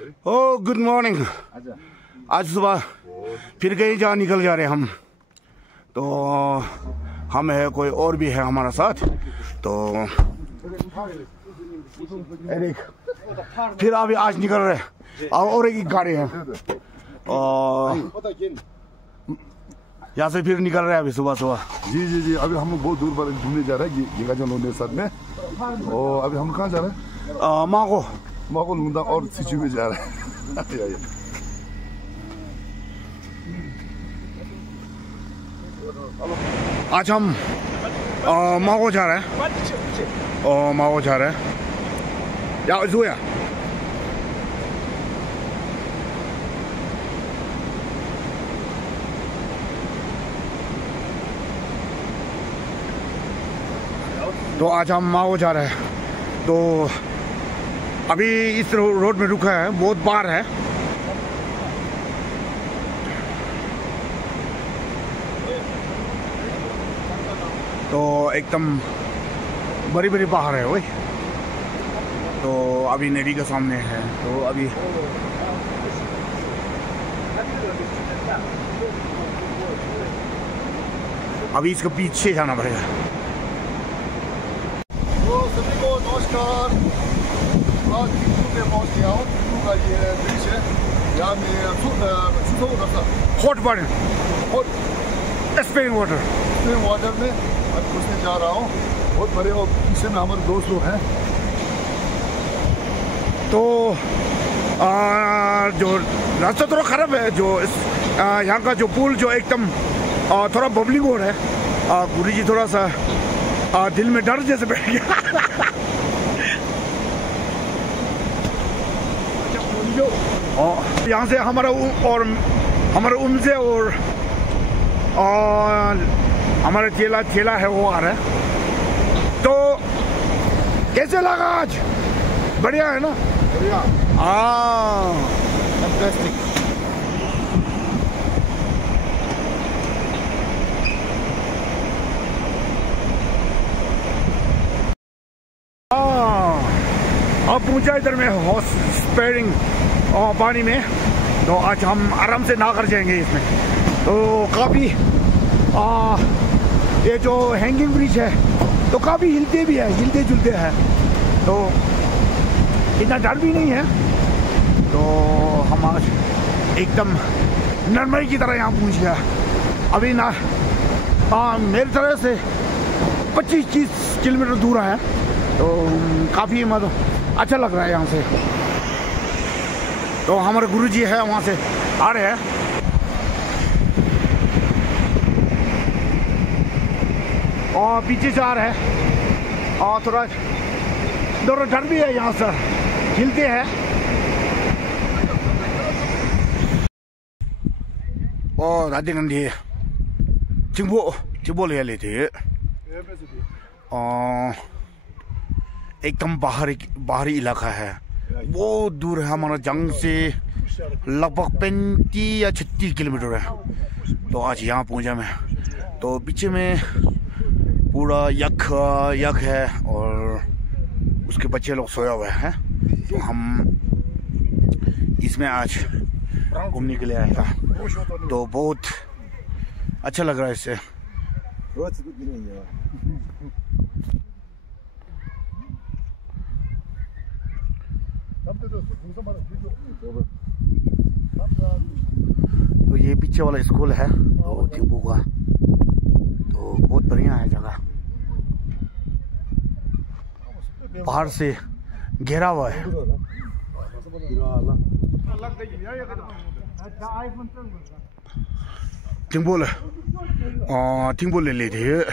ओ good morning. आज सुबह फिर कहीं जहाँ निकल जा रहे हैं हम, तो हम है कोई और भी है हमारा साथ। तो फिर अभी आज निकल रहे और एक गाड़ी है और यहाँ से फिर निकल रहे हैं अभी सुबह सुबह। जी अभी हम बहुत दूर पर घूमने जा रहे हैं गंगाजल लोने साथ में। और अभी हम कहाँ जा रहे हैं? माको लुंदा और सिचु में जा रहे हैं। आज हम माको जा रहे हैं और माको जा रहे हैं या जोया। तो आज हम माओ जा रहे हैं। तो अभी इस रोड में रुका है, बहुत बार है। तो एकदम बड़ी बड़ी पहाड़ है वही। तो अभी नदी के सामने है। तो अभी इसके पीछे जाना पड़ेगा। तो सभी को नमस्कार। आज टिप्पू में पहुंच गया हूँ। टिप्पू का ये ब्रिज है। यहाँ में हॉट वाटर स्प्रिंग वाटर में अब घुसने जा रहा हूँ। बहुत बड़े और पीछे में हमारे दोस्त लोग हैं। तो जो रास्ता थोड़ा खराब है, जो यहाँ का जो पुल जो एकदम थोड़ा बबलिंग हो रहा है। गुरुजी थोड़ा सा दिल में डर जैसे बैठ गया। यहाँ से हमारा उनसे और हमारा चेला है वो आ रहा है। तो कैसे लगा आज? बढ़िया है ना? बढ़िया। फैंटास्टिक। अब पहुंचा इधर में हॉर्स स्पेयरिंग पानी में। तो आज हम आराम से नहा कर जाएंगे इसमें। तो काफ़ी ये जो हैंगिंग ब्रिज है तो काफ़ी हिलते जुलते हैं। तो इतना डर भी नहीं है। तो हम आज एकदम नरमई की तरह यहाँ पहुँच गया। अभी ना मेरी तरह से 25-30 किलोमीटर दूर है। तो काफ़ी मतलब अच्छा लग रहा है यहाँ से। तो हमारे गुरुजी है वहाँ से आ रहे हैं। और पीछे से आ रहे हैं और थोड़ा डर भी है यहाँ से, हिलते हैं। और आधे घंटे चिंबो ले लेते हैं। एकदम बाहरी इलाका है, बहुत दूर है। हमारा जंग से लगभग 35 या 36 किलोमीटर है। तो आज यहाँ पहुँचा मैं। तो पीछे में पूरा यक है और उसके बच्चे लोग सोया हुए हैं। तो हम इसमें आज घूमने के लिए आया था। तो बहुत अच्छा लग रहा है इससे। तो ये पीछे वाला स्कूल है तो टिम्बू का। तो बहुत बढ़िया है जगह, पहाड़ से घेरा हुआ है। टिम्बो ले लेते हैं।